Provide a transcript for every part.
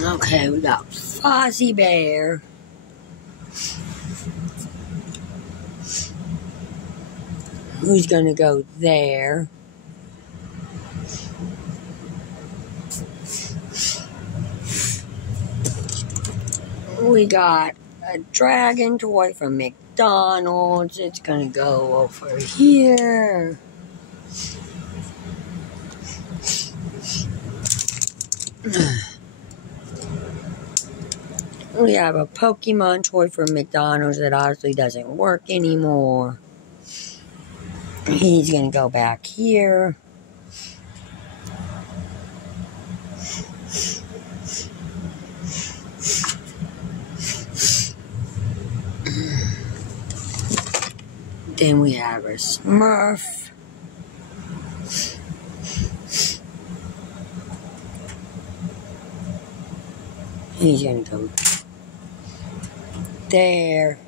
Okay, we got Fozzie Bear. Who's gonna go there? We got a dragon toy from McDonald's. It's gonna go over here. We have a Pokemon toy from McDonald's that obviously doesn't work anymore. He's gonna go back here. Then we have a Smurf. He's gonna go there.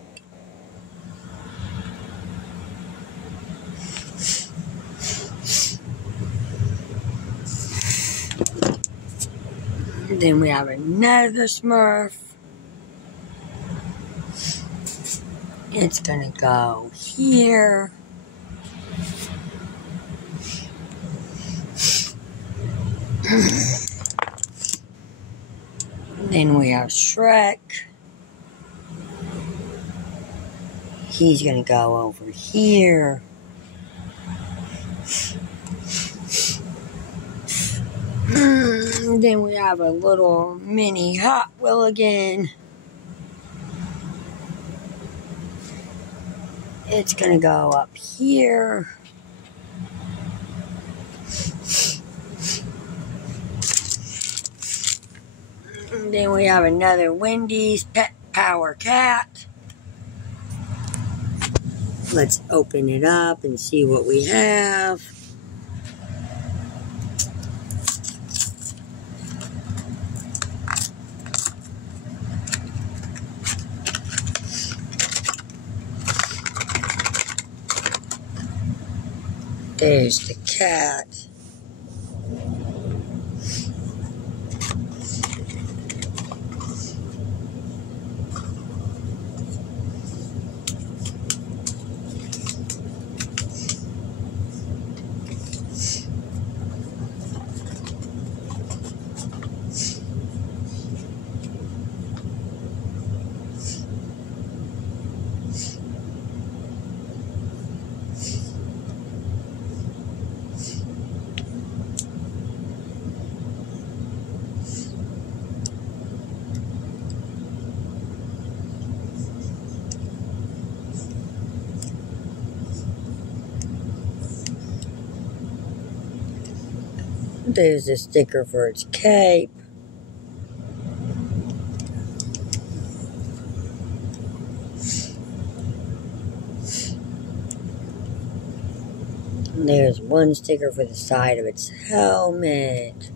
Then we have another Smurf. It's gonna go here. Then we have Shrek. He's gonna go over here. Then we have a little mini Hot Wheel again. It's gonna go up here. Then we have another Wendy's Pet Power Cat. Let's open it up and see what we have. There's the cat. There's a sticker for its cape. And there's one sticker for the side of its helmet.